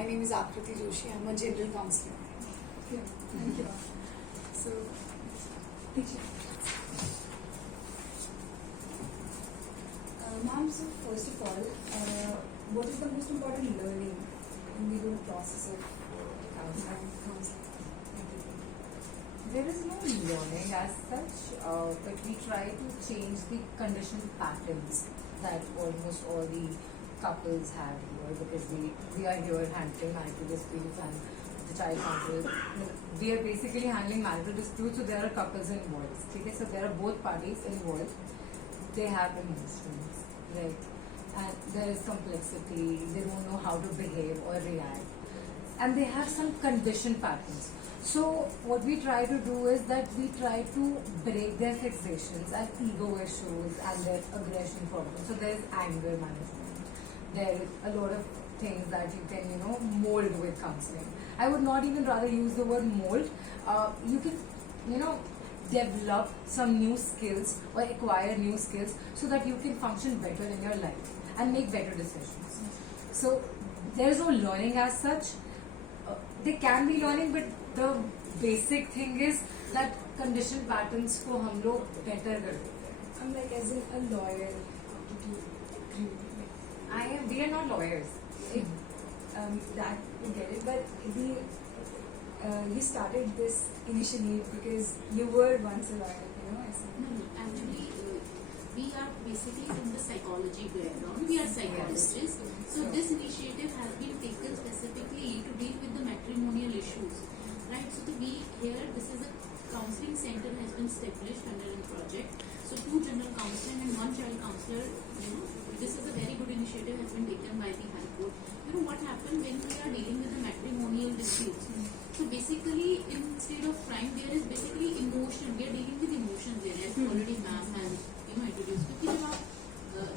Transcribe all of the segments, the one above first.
My name is Akriti Joshi. I'm a general counselor. Yeah, thank you. So, teacher. Ma'am, so first of all, what is the most important learning in the whole process of counseling? There is no learning as such, but we try to change the conditioned patterns that almost all the couples have here, because we are here handling marital disputes, and the child counsel, we are basically handling marital disputes, so there are couples involved. Okay? So there are both parties involved. They have emotions, right? And there is complexity, they don't know how to behave or react, and they have some conditioned patterns. So what we try to do is that we try to break their fixations and ego issues and their aggression problems. So there is anger management. There is a lot of things that you can, mold with counseling. I would not even rather use the word mold. You can, develop some new skills or acquire new skills so that you can function better in your life and make better decisions. So there is no learning as such. There can be learning, but the basic thing is that conditioned patterns को हम लोग better कर देते हैं. I'm like, as in a lawyer, did you agree with me? We are not lawyers. That we get it, but you started this initially because you were once a lawyer, I said. No, actually, we are basically from the psychology background. We are psychologists. So this initiative has been taken specifically to deal with the matrimonial issues, right? So this is a counseling center has been established under a project. So 2 general counselors and 1 child counselor. This is a very good initiative has been taken by the High Court. What happened when we are dealing with the matrimonial disputes? So basically, instead of crime, there is basically emotion. We are dealing with emotions there, as already ma'am has introduced. क्योंकि जब आप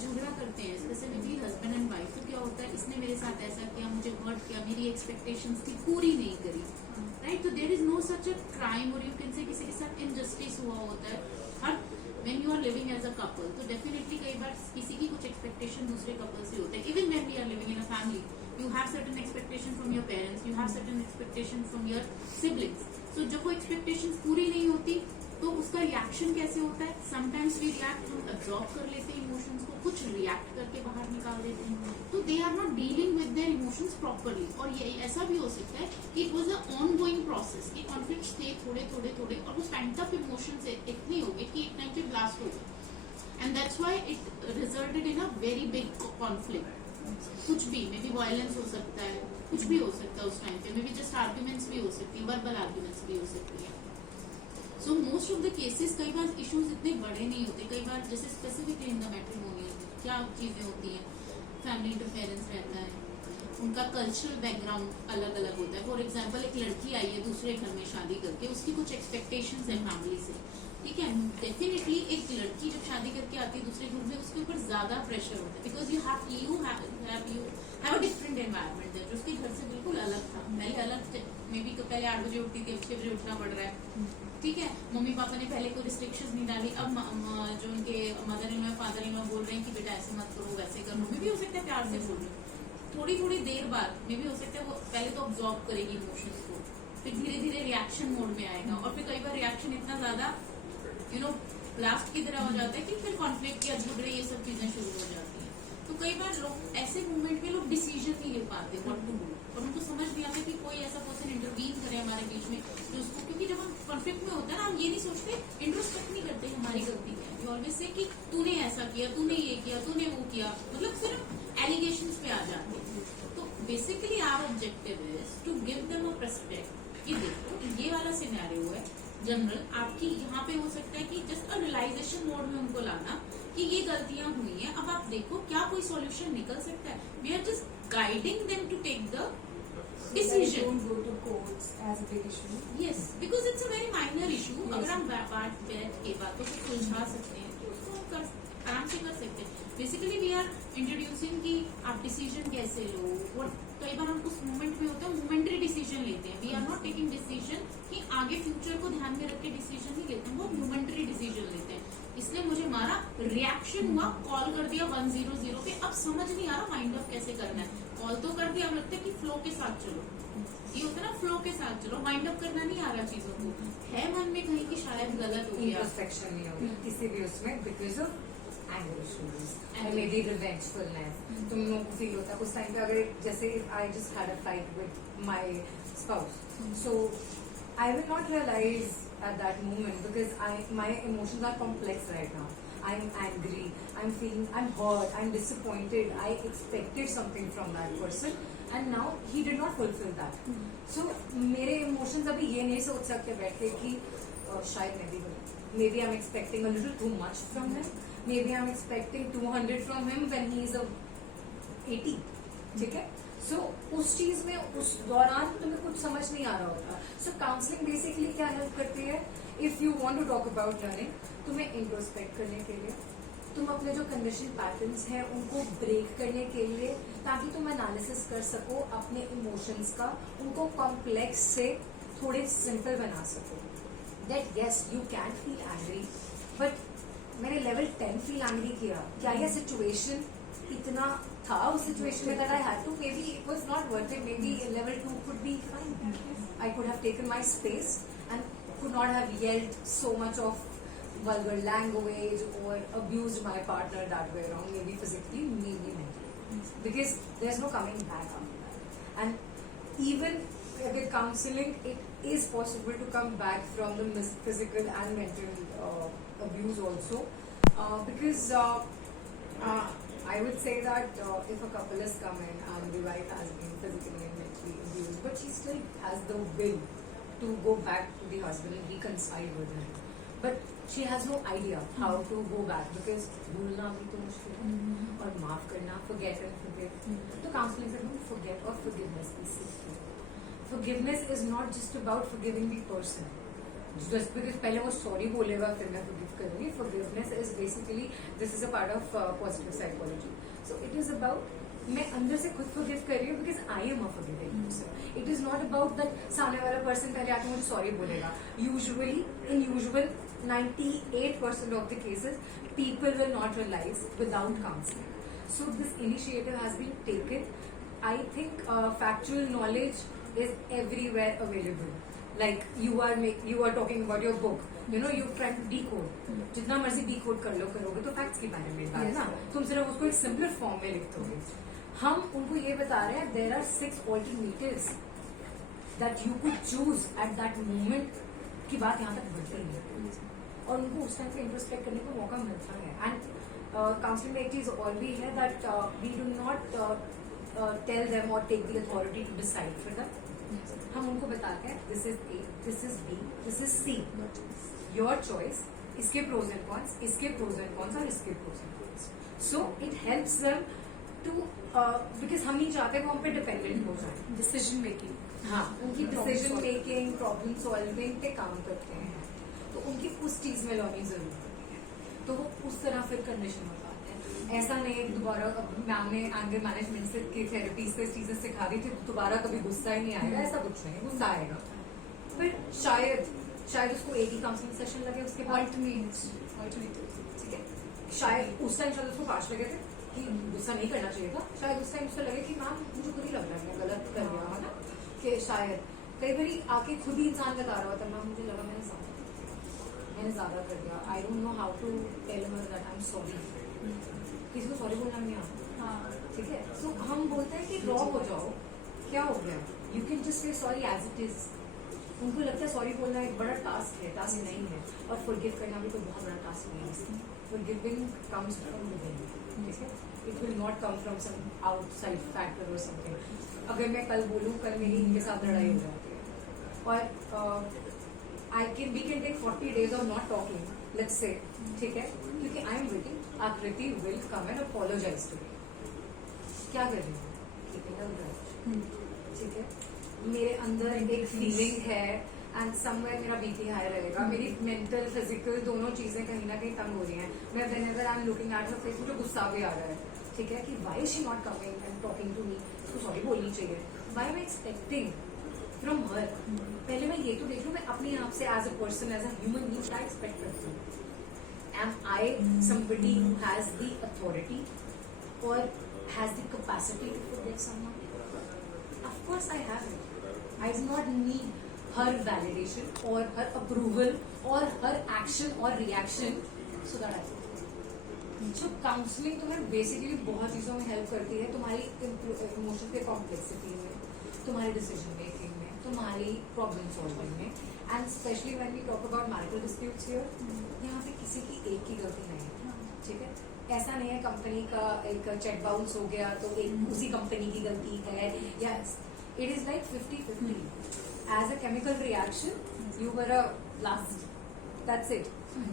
झगड़ा करते हैं, specifically husband and wife, तो क्या होता है, इसने मेरे साथ ऐसा किया, मुझे हर्ट किया, मेरी एक्सपेक्टेशंस की पूरी नहीं करी, राइट? तो there is no such a crime, और यू कैन से किसी के साथ इनजस्टिस हुआ होता है. हर when you are living as a couple, तो definitely कई बार किसी की कुछ expectation दूसरे couple से होता है. Even when we are living in a family, you have certain expectation from your parents, you have certain expectation from your siblings. So जब वो expectations पूरी नहीं होती, तो उसका रिएक्शन कैसे होता है? समटाइम्स वी रिएक्ट, हम अब्जॉर्ब कर लेते हैं इमोशंस को, कुछ रिएक्ट करके बाहर निकाल देते हैं. तो they are not dealing with their emotions properly. और ये ऐसा भी हो सकता है कि it was a ongoing process, कि कॉन्फ्लिक्ट्स थे थोड़े और वो पेंट अप इमोशंस इतनी हो गई कि एक टाइम पे ब्लास्ट हो गई, and that's why it resulted in a very big conflict. कुछ भी मे बी वायलेंस हो सकता है, कुछ भी हो सकता है उस टाइम पे, मे बी जस्ट आर्ग्यूमेंट्स भी हो सकती है, वर्बल आर्ग्यूमेंट्स भी हो सकती है. So most of the cases, कई बार इश्यूज इतने बड़े नहीं होते. कई बार जैसे स्पेसिफिकली इन द मैट्रिमोनियल क्या चीजें होती हैं, फैमिली इंटरफेरेंस रहता है, उनका कल्चरल बैकग्राउंड अलग अलग होता है. फॉर एग्जाम्पल, एक लड़की आई है दूसरे घर में शादी करके, उसकी कुछ एक्सपेक्टेशंस है फैमिली से, ठीक है. डेफिनेटली एक लड़की जब शादी करके आती है दूसरे घर में, उसके ऊपर ज्यादा प्रेशर होता है, because you have a different environment है, जो उसके घर से बिल्कुल अलग था. पहले अलग, मे बी पहले 8 बजे उठती थी, अब 6 बजे उठना पड़ रहा है, ठीक है. मम्मी पापा ने पहले कोई रिस्ट्रिक्शंस नहीं डाली, अब जो उनके mother in law father in law बोल रहे हैं कि बेटा ऐसे मत करो, वैसे करो. मे भी हो सकता है प्यार से बोल रहे हैं, थोड़ी देर बाद मे भी हो सकता है वो पहले तो ऑब्जॉर्व करेगी इमोशंस को, फिर धीरे धीरे रिएक्शन मोड में आएगा, और फिर कई बार रिएक्शन इतना ज्यादा ब्लास्ट की तरह हो जाता है कि फिर कॉन्फ्लिक्ट या झगड़े ये सब चीजें शुरू हो जाती हैं. तो कई बार लोग ऐसे मूवमेंट में लोग डिसीजन नहीं ले पाते व्हाट टू डू, और उनको समझ नहीं आता कि कोई ऐसा पर्सन इंटरवीन करे हमारे बीच में जो उसको, क्योंकि जब हम कॉन्फ्लिक्ट में होता है ना, हम ये नहीं सोचते, इंट्रोस्पेक्ट नहीं करते हमारी गलती है. वी ऑलवेज से कि तूने ऐसा किया, तूने ये किया, तूने वो किया, मतलब सिर्फ एलिगेशंस पे आ जाते हैं. तो basically our objective is to give them a perspective कि देखो ये वाला सिनेरियो है जनरल, आपकी यहाँ पे हो सकता है कि जस्ट अ रियलाइजेशन मोड में उनको लाना कि ये गलतियां हुई हैं, अब आप देखो क्या कोई सॉल्यूशन निकल सकता है. We are just guiding them to take the decision. Don't go to courts as a big issue. Yes, because it's a very minor issue. अगर हम बैठ के बातों को सुलझा सकते हैं तो उसको हम आराम से कर सकते हैं. बेसिकली वी आर इंट्रोड्यूसिंग कि आप डिसीजन कैसे लो. कई बार हम उस मोमेंट में होते हैं, मोमेंटरी डिसीजन लेते हैं. We are not taking decision कि आगे फ्यूचर को ध्यान में रख के डिसीजन नहीं लेते हैं, वो मोमेंटरी डिसीजन लेते हैं. इसलिए मुझे मारा, रिएक्शन हुआ, कॉल कर दिया 100 पे, अब समझ नहीं आ रहा माइंड ऑफ कैसे करना है. कॉल तो कर दिया, लगता है कि फ्लो के साथ चलो, ये होता है ना फ्लो के साथ चलो, माइंड अप करना नहीं आ रहा चीजों को, है मन में कहीं कि शायद गलत हो गया, इंट्रोस्पेक्शन नहीं होगी किसी भी उसमें because of anger issues and maybe revengefulness. तुम लोगों को फील होता है उस टाइम पे, अगर जैसे I just had a fight with my spouse, so I will not realize at that moment because my emotions are complex right now. I'm angry, I'm feeling, I'm hurt, I'm disappointed. I expected something from that person and now he did not fulfill that. So मेरे emotions अभी ये नहीं सोच सकते बैठे कि शायद मैं भी गलत. Maybe I'm expecting a little too much from him. Maybe I'm expecting 200 from him when he is a 80. ठीक है. सो उस चीज में उस दौरान तुम्हें कुछ समझ नहीं आ रहा होता. सो काउंसलिंग बेसिकली क्या हेल्प करती है, if you want to talk about learning, तुम्हें इंट्रोस्पेक्ट करने के लिए, तुम अपने जो कंडीशन पैटर्न्स हैं उनको ब्रेक करने के लिए, ताकि तुम एनालिसिस कर सको अपने इमोशंस का, उनको कॉम्प्लेक्स से थोड़े सिंपल बना सको. That yes you can feel angry, but मैंने लेवल 10 फील एंग्री किया, क्या यह सिचुएशन इतना था उस सिचुएशन में that I had to, maybe it was not worth it, maybe level 2 could be fine. I could have taken my space and could not have yelled so much of vulgar language or abused my partner that way around, maybe physically, maybe mentally, because there's no coming back after that. And even with counseling, it is possible to come back from the physical and mental abuse also, because I would say that if a couple has come in and the wife has been physically and mentally abused, but she still has the will to go back to the husband and reconcile with him, but she has no idea how to go back because भूलना भी तो मुश्किल है और माफ करना, forget and forgive. तो counseling से हम forget और forgiveness भी सीखते हैं. Forgiveness is not just about forgiving the person. Just because पहले वो सॉरी बोलेगा फिर मैं forgive करूंगी. Forgiveness is basically, this is a part of positive psychology. So it is about मैं अंदर से खुद forgive कर रही हूँ because I am a forgiving person. It is not about that सामने वाला person पहले आके मुझे सॉरी बोलेगा. Usually, in usual 98% of the cases, people will not realize without counseling. So this initiative has been taken. I think factual knowledge is everywhere available. Like you are talking about your book, you know, you try to decode. जितना मर्जी decode कर लो करोगे तो facts के बारे में बात ना, तुम सिर्फ उसको एक simpler form में लिख दोगे. हम उनको ये बता रहे हैं there are 6 alternatives that you could choose at that moment की बात यहाँ तक बढ़ती है और उनको उस टाइम से इंट्रोस्पेक्ट करने को मौका मिलता है. एंड काउंसलिंग में एक चीज और भी है that we do not tell them or take the authority to decide for them. हम उनको बताते हैं this is A, this is B, this is C, your choice, इसके प्रोज एंड कॉन्स, इसके प्रोज एंड कॉन्स और इसके pros and cons. So it helps them to, because हम नहीं चाहते वो हम पे डिपेंडेंट हो जाए. डिसीजन मेकिंग, हाँ, उनकी डिसीजन मेकिंग, प्रॉब्लम सॉल्विंग पे काम करते हैं, तो उनकी उस चीज में लर्निंग जरूर होती है, तो वो उस तरह फिर कंडीशन हो पाते हैं. ऐसा नहीं दोबारा मैम ने एंगर मैनेजमेंट से की थेरेपी से चीजें सिखा दी थी दोबारा कभी गुस्सा ही नहीं आएगा, ऐसा कुछ नहीं, गुस्सा आएगा फिर शायद उसको एक ही काउंसलिंग सेशन लगे, उसके बाद ऑल्टरनेटिव, ठीक है, शायद उस टाइम शायद उसको पास लगे थे कि गुस्सा नहीं करना चाहिए था, शायद उस टाइम उसको लगे कि मैम मुझे खुद ही लग रहा है गलत कर गया है ना, कि शायद कई बार आके खुद ही इंसान बता रहा होता मैम मुझे लगा मैंने ज्यादा कर दिया. I don't know how to tell her that I am sorry. किसी को सॉरी बोलना नहीं आता. हाँ, ठीक है. सो हम बोलते हैं कि रॉ हो जाओ, क्या हो गया, you can just say sorry as it is. उनको लगता है सॉरी बोलना एक बड़ा टास्क है, टास्क नहीं है, और फॉरगिव करना भी तो बहुत बड़ा टास्क नहीं है. फॉरगिविंग कम्स फ्रॉम विदिन, ठीक है, it will not come from some outside factor और समथिंग. अगर मैं कल बोलूँ कल मेरी इनके साथ लड़ाई हो जाती है और we can take 40 days of not talking, let's say, ठीक है, क्योंकि I am waiting, आकृति will come and apologize to me. क्या कर रही हूँ, keeping a grudge, ठीक है, मेरे अंदर एक फीलिंग है एंड समवेयर मेरा बीपी हाई रहेगा, मेरी मेंटल फिजिकल दोनों चीजें कहीं ना कहीं तंग हो रही हैं. मैं whenever I'm looking at her face मुझे गुस्सा भी आ रहा है, ठीक है, कि why is she not coming and talking to me, उसको सॉरी बोलनी चाहिए. Why am I expecting from her? पहले मैं ये तो देख लूं मैं अपने आप से as a person, as a human being क्या एक्सपेक्ट करती हूँ. Am I somebody who has the authority or has the capacity to forget someone? Of course I have it. I do not need her validation or her approval or her action or reaction so that I forget. जो counselling तुम्हें basically बहुत चीज़ों में help करती है, तुम्हारी emotion के complexity में, तुम्हारी डिसीजन मेकिंग में, तुम्हारी प्रॉब्लम सॉल्विंग में, and specially when we talk about marital disputes here, यहाँ पे किसी की एक की गलती नहीं है, ठीक है? ऐसा नहीं है कंपनी का एक चेक बाउंस हो गया तो एक उसी कंपनी की गलती है, या it is like 50-50. As a chemical reaction you were a blast, that's it.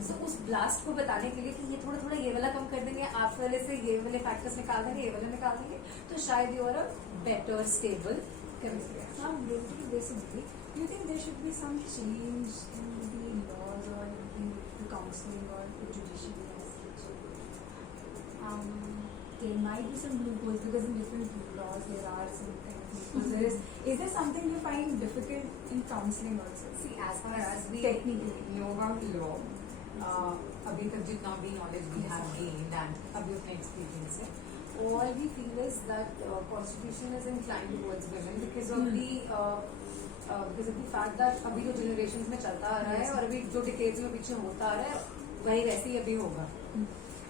So उस ब्लास्ट को बताने के लिए कि ये थोड़ा थोड़ा ये वाला कम कर देंगे, आप वाले से ये वाले फैक्टर्स निकाल देंगे, ये वाले निकाल देंगे, तो शायद you are a better stable chemical reaction. Now, related to this only, do you think there should be some change in the laws or in the counseling or the judiciary as such? There might be some loopholes because in different laws there are some kind of loopholes. Is there something you find difficult in counseling also? See, as far as we Technically. know about law, अभी तक जितना भी knowledge we have gained and अभी उतना experience है, all we feel is that constitution is inclined towards women because of the fact that अभी जो generations में चलता आ रहा है और अभी जो decades में पीछे होता आ रहा है वही वैसे ही अभी होगा.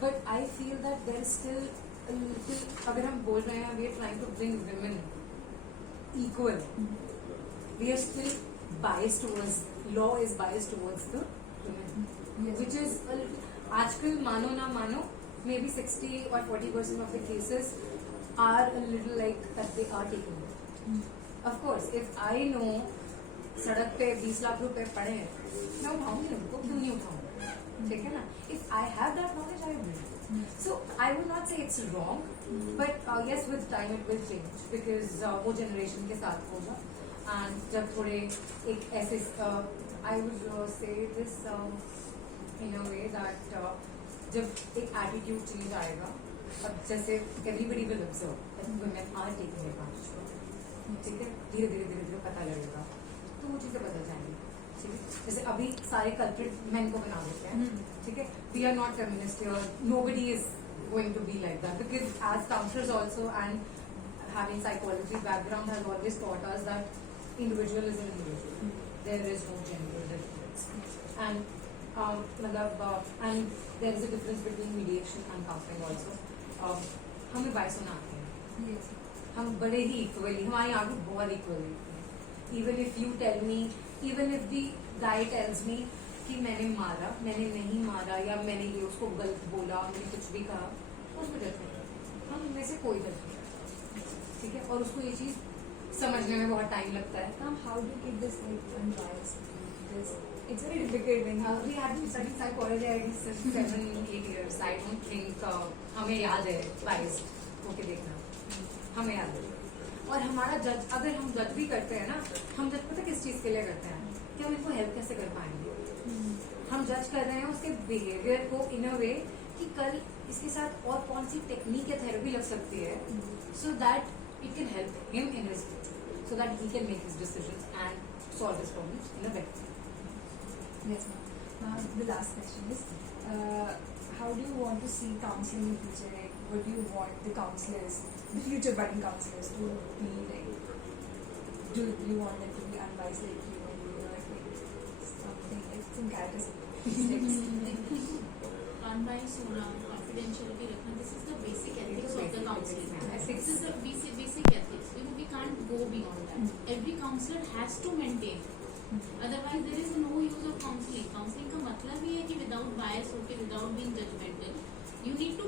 But I feel that there is still a little, अगर हम बोल रहे हैं we are trying to bring women equal, we are still biased towards, law is biased towards the women. Yes. Which is आजकल मानो ना मानो maybe 60 or 40% of the cases are a little like that they are taken. Of course, if I know सड़क पे 20 लाख रुपए पड़े हैं, मैं उठाऊंगी उनको, क्यों नहीं उठाऊंगी, ठीक है ना? If I have that knowledge, I will. So I will not say it's wrong, but yes, with time it will change because वो generation के साथ होगा, and जब थोड़े एक ऐसे I would say this in a way that जब एक attitude change आएगा, अब जैसे everybody will observe that women are taking advantage of, ठीक है? धीरे धीरे धीरे धीरे पता लगेगा, तो वो चीजें बदल जाएंगी, ठीक है? जैसे अभी सारे culprit men को बना देते हैं, ठीक है? We are not feminist here. Nobody is going to be like that because as counselors also and having psychology background has always taught us that individual is an individual. There is no gender difference, and and there is a difference between mediation and counseling also. हमें बाइस होना आते हैं, Yes. हम बड़े ही equally, हमारी आगे बहुत equally. Even if you tell me, even if the guy tells me कि मैंने मारा, मैंने नहीं मारा, या मैंने ये उसको गलत बोला, मैंने कुछ भी कहा, उसमें डर नहीं, हम इनमें से कोई डर नहीं, ठीक है? और उसको ये चीज समझने में बहुत टाइम लगता है. Now, how do you keep this like unbiased? Because it's very difficult when We have been studying psychology I guess since 7-8 years. I don't think हमें याद है biased होके देखना, हमें याद है. और हमारा जज, अगर हम जज भी करते हैं ना, हम जज पता किस चीज के लिए करते हैं कि हम इनको हेल्प कैसे कर पाएंगे. हम जज कर रहे हैं उसके बिहेवियर को इन अ वे कि कल इसके साथ और कौन सी टेक्निक या थेरेपी लग सकती है, so that it can help him in his future, so that he can make his decisions and solve his problems in a better way. Yes, ma'am. Now, the last question is, how do you want to see counseling in the future? Like, what do you want the counselors, the future budding counselors, to be like? Do you want them to be unbiased like you, or do you want like something like some characteristics? Unbiased होना, confidentiality रखना, this is the basic ethics of the counseling. Ethics. This is the basic ethics. We can't go beyond that. Every counselor has to maintain. Otherwise, there is no use of counseling. Counseling का मतलब ही है कि without bias होके, without being judgmental, you need to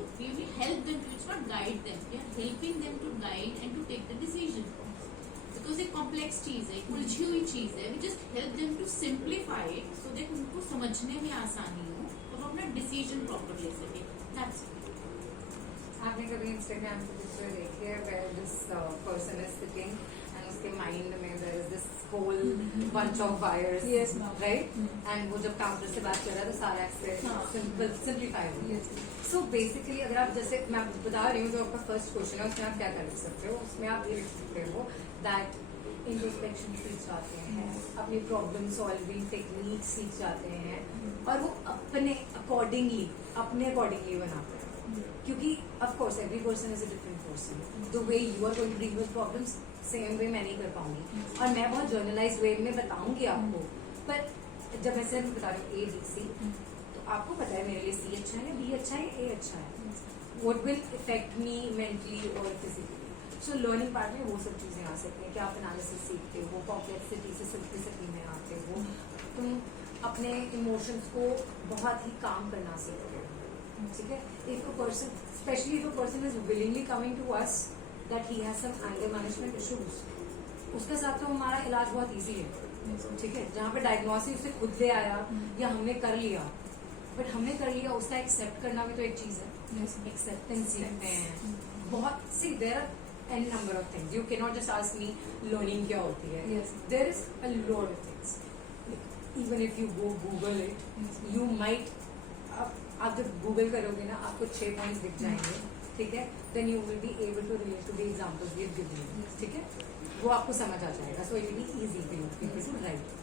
help them. It's not guide them. You are helping them to guide and to take the decision. Because एक complex चीज है, उलझी हुई चीज है. We just help them to simplify it so that उनको समझने में आसानी हो और अपना decision proper ले सके. That's it. आपने कभी इंस्टाग्राम पे पिक्चर देखी है where this person is sitting and उसके माइंड में there is this whole bunch of wires, Yes, ma'am. right? And वो जब काउंटर से बात कर रहा है तो सारा ऐसे simplified है. Yes. So basically अगर आप जैसे मैं बता रही हूँ जो आपका फर्स्ट क्वेश्चन है उसमें आप क्या कर सकते हो, उसमें आप ये लिख सकते हो that इंट्रोस्पेक्शन सीख जाते हैं, अपनी प्रॉब्लम सॉल्विंग टेक्निक सीख जाते हैं और वो अपने अकॉर्डिंगली बनाते हैं. क्योंकि of course every person is a different person. The way you are going to deal with problems, same way मैं नहीं कर पाऊंगी. और मैं बहुत journalized way में बताऊंगी आपको. पर जब मैं सिर्फ बता रही हूँ A, B, C, तो आपको पता है मेरे लिए C अच्छा है, B अच्छा है, A अच्छा है. What will affect me mentally or physically? So learning part में वो सब चीजें आ सकती हैं कि आप एनालिसिस सीखते हो, कॉम्प्लेक्सिटी से सिंपलिसिटी में आते हो, तुम अपने इमोशंस को बहुत ही काम करना सीखते हो. ठीक है. If a person, especially if a person is willingly coming to us that he has some anger management issues, उसके साथ तो हमारा इलाज बहुत इजी है. ठीक है. जहाँ पे डायग्नोसिस उसे खुद ले आया या हमने कर लिया, बट हमने कर लिया, उसका एक्सेप्ट करना भी तो एक चीज है. एक्सेप्टेंस सीखते हैं बहुत. See there are an number of things. You can not just ask me learning क्या होती है. Yes. There is a lot of things. Even if you go Google it, you might, आप जब गूगल करोगे ना आपको 6 पॉइंट्स दिख जाएंगे. ठीक है. Then you will be able to relate to the examples we have given you. ठीक है. वो आपको समझ आ जाएगा. So it will be easy for you to right.